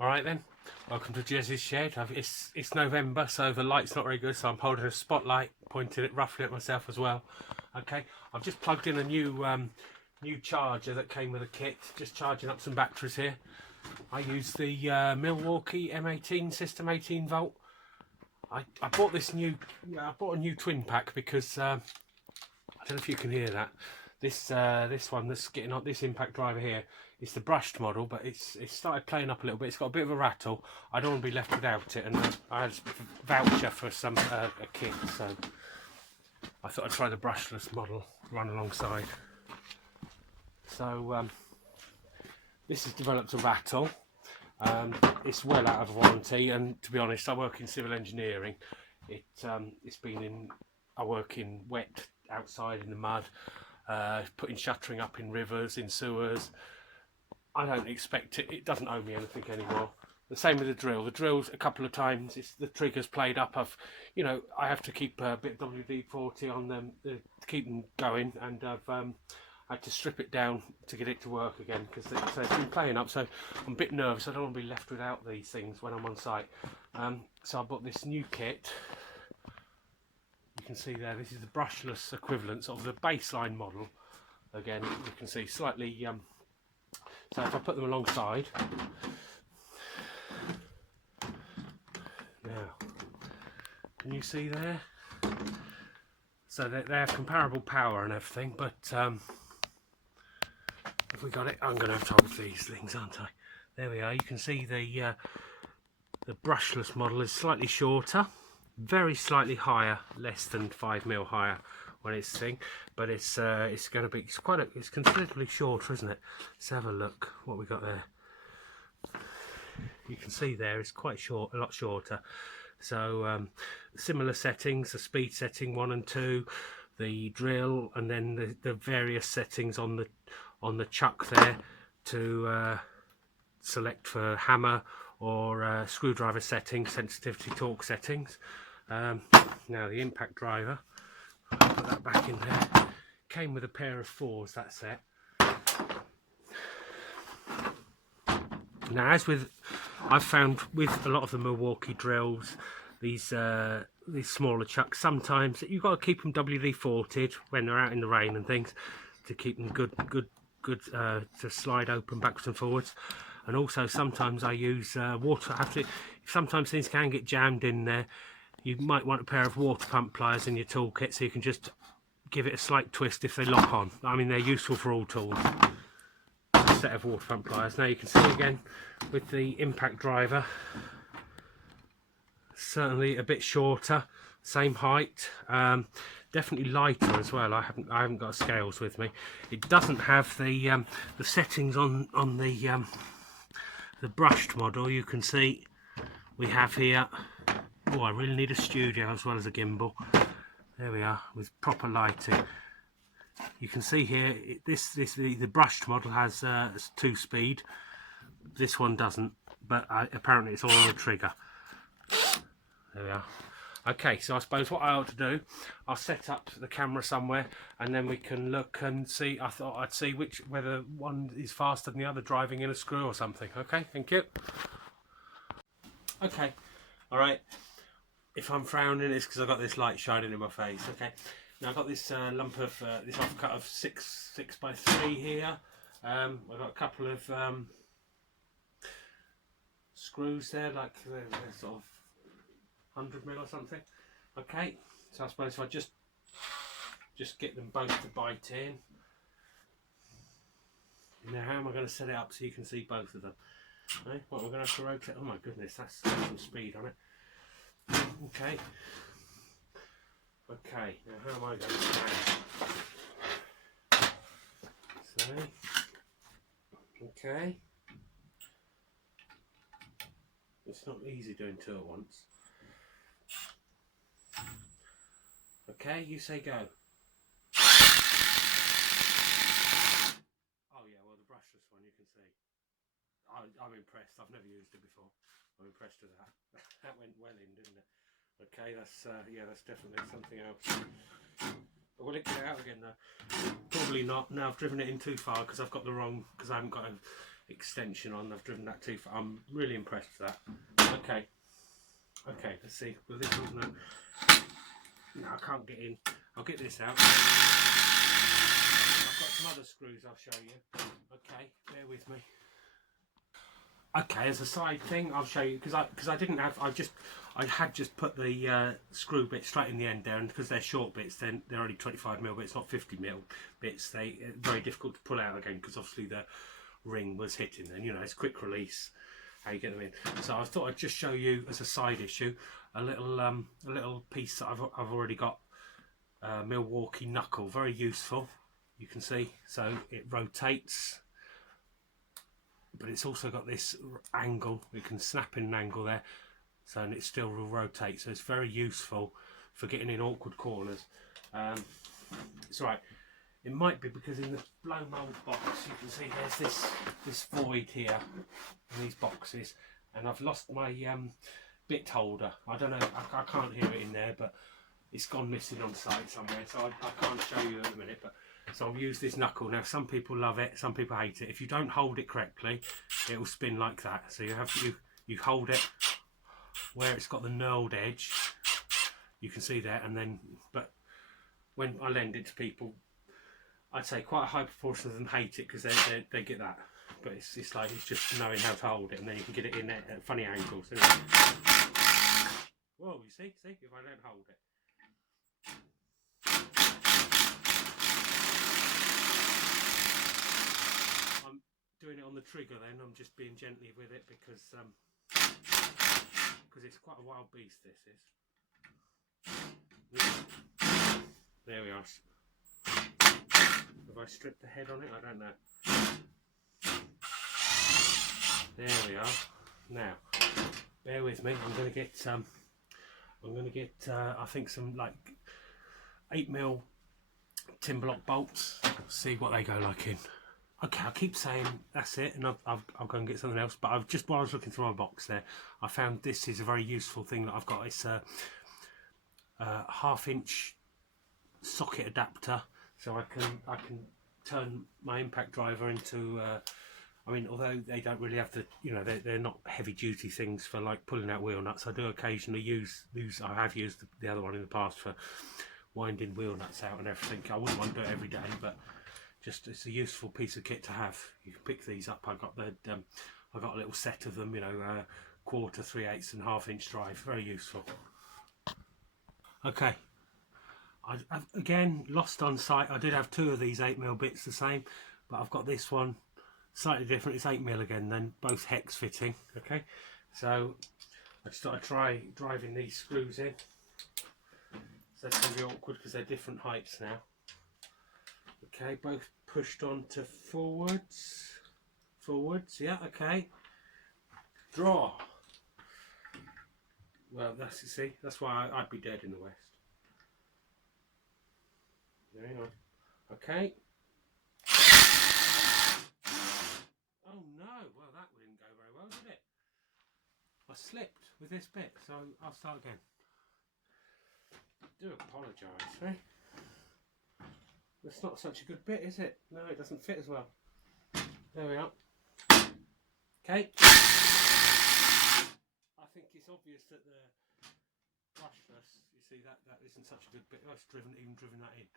Alright then, welcome to Jez's shed. It's November, so the light's not very good, so I'm holding a spotlight, pointing it roughly at myself as well. Okay, I've just plugged in a new charger that came with a kit, just charging up some batteries here. I use the Milwaukee M18 system, 18 volt. I bought this I bought a new twin pack because I don't know if you can hear that. This one that's getting on this impact driver here, it's the brushed model, but it's started playing up a little bit. It's got a bit of a rattle. I don't want to be left without it, and I had a voucher for some a kit, so I thought I'd try the brushless model run alongside. So this has developed a rattle. It's well out of warranty, and to be honest, I work in civil engineering. I work in wet outside in the mud, putting shuttering up in rivers, in sewers. I don't expect it. It doesn't owe me anything anymore. The same with the drill. The drills, a couple of times, the trigger's played up. I have to keep a bit of WD-40 on them to keep them going, and I had to strip it down to get it to work again because it's been playing up. So I'm a bit nervous. I don't want to be left without these things when I'm on site. So I bought this new kit. You can see there, this is the brushless equivalent of the baseline model. Again, you can see slightly. So if I put them alongside, now, can you see there? So they have comparable power and everything, but if we got it, I'm going to have to hold these things, aren't I? There we are. You can see the brushless model is slightly shorter, very slightly higher, less than 5mm higher when it's thing, but it's going to be it's considerably shorter, isn't it? Let's have a look what we got there. You can see there it's quite short, a lot shorter. So similar settings, the speed setting 1 and 2, the drill, and then the various settings on the chuck there to select for hammer or screwdriver settings, sensitivity, torque settings. Now the impact driver, I'll put that back in there. Came with a pair of 4s, that set. Now, I've found with a lot of the Milwaukee drills, these smaller chucks, sometimes you've got to keep them WD-40'd when they're out in the rain and things to keep them good to slide open backwards and forwards. And also sometimes I use water. Sometimes things can get jammed in there. You might want a pair of water pump pliers in your toolkit so you can just give it a slight twist if they lock on. I mean, they're useful for all tools. A set of water pump pliers. Now you can see again with the impact driver, certainly a bit shorter, same height, definitely lighter as well. I haven't got scales with me. It doesn't have the settings on the brushed model. You can see we have here. Oh, I really need a studio as well as a gimbal. There we are with proper lighting. You can see here the brushed model has 2-speed. This one doesn't, but apparently it's all on the trigger. There we are. Okay, so I suppose what I ought to do, I'll set up the camera somewhere and then we can look and see. I thought I'd see whether one is faster than the other driving in a screw or something. Okay, thank you. Okay, all right. If I'm frowning, it's because I've got this light shining in my face. Okay, now I've got this lump of this offcut of 6x3 here. I've got a couple of screws there, like they're sort of 100mm or something. Okay, so I suppose if I just get them both to bite in. Now how am I going to set it up so you can see both of them? Okay, what we're going to have to rotate. Oh my goodness, that's some speed on it. Okay. Okay, now how am I going to so, okay. It's not easy doing 2 at once. Okay, you say go. Oh yeah, well the brushless one you can see. I'm impressed. I've never used it before. I'm impressed with that. That went well in, didn't it? Okay, that's yeah, that's definitely something else. But will it get out again though? Probably not. Now I've driven it in too far because I've got the wrong. Because I haven't got extension on. I've driven that too far. I'm really impressed with that. Okay, let's see. Well, this one's no, I can't get in. I'll get this out. I've got some other screws I'll show you. Okay, bear with me. Okay, as a side thing, I'll show you because I didn't have. I had just put the screw bit straight in the end there, and because they're short bits, then they're only 25mm bits, not 50mm bits. They're very difficult to pull out again because obviously the ring was hitting. And you know, it's quick release how you get them in. So I thought I'd just show you as a side issue a little piece that I've already got. Milwaukee knuckle, very useful. You can see, so it rotates. But it's also got this angle, it can snap in an angle there, so and it still will rotate, so it's very useful for getting in awkward corners. It's right, it might be because in the blow mould box you can see there's this void here in these boxes, and I've lost my bit holder. I don't know, I can't hear it in there, but it's gone missing on site somewhere, so I can't show you in a minute. But so I'll use this knuckle. Now some people love it, some people hate it. If you don't hold it correctly, it will spin like that. So you hold it where it's got the knurled edge. You can see that, and then but when I lend it to people, I'd say quite a high proportion of them hate it because they get that. But it's just knowing how to hold it, and then you can get it in at funny angles. Whoa, you see if I don't hold it. Doing it on the trigger, then I'm just being gently with it because it's quite a wild beast. This is. There we are. Have I stripped the head on it? I don't know. There we are. Now, bear with me. I'm going to get I think some like 8mm tin block bolts. See what they go like in. Okay, I keep saying that's it, and I'll go and get something else. But while I was looking through my box there, I found this is a very useful thing that I've got. It's a 1/2-inch socket adapter, so I can turn my impact driver into. I mean, although they don't really have the, you know, they're not heavy duty things for like pulling out wheel nuts. I do occasionally use. I have used the other one in the past for winding wheel nuts out and everything. I wouldn't want to do it every day, but. Just it's a useful piece of kit to have. You can pick these up. I got a little set of them, you know, 1/4, 3/8 and 1/2-inch drive. Very useful. Okay, I've again lost on site. I did have 2 of these 8mm bits the same, but I've got this one slightly different. It's 8mm again, then both hex fitting. Okay, so I just thought I'd try driving these screws in. So it's going to be awkward because they're different heights now. Okay, both pushed onto forwards, yeah, okay. Draw. Well, that's why I'd be dead in the West. There you are. Okay. Oh no, well that didn't go very well, did it? I slipped with this bit, so I'll start again. I do apologise, eh? It's not such a good bit, is it? No, it doesn't fit as well. There we are. Okay. I think it's obvious that the brushless, you see that isn't such a good bit. Oh, it's even driven that in.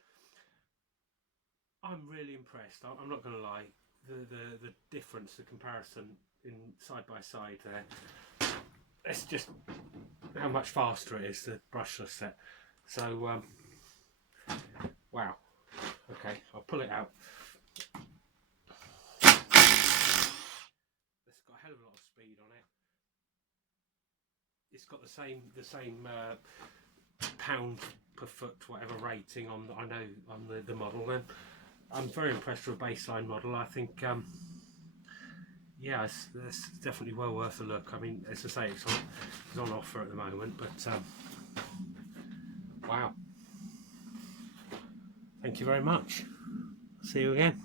I'm really impressed. I'm not going to lie. The difference, the comparison in side by side there. It's just how much faster it is, the brushless set. So, wow. Okay, I'll pull it out. It's got a hell of a lot of speed on it. It's got the same pound per foot whatever rating on the model. Then I'm very impressed with a baseline model. I think yeah, it's definitely well worth a look. I mean, as I say, it's on offer at the moment, but wow. Thank you very much. See you again.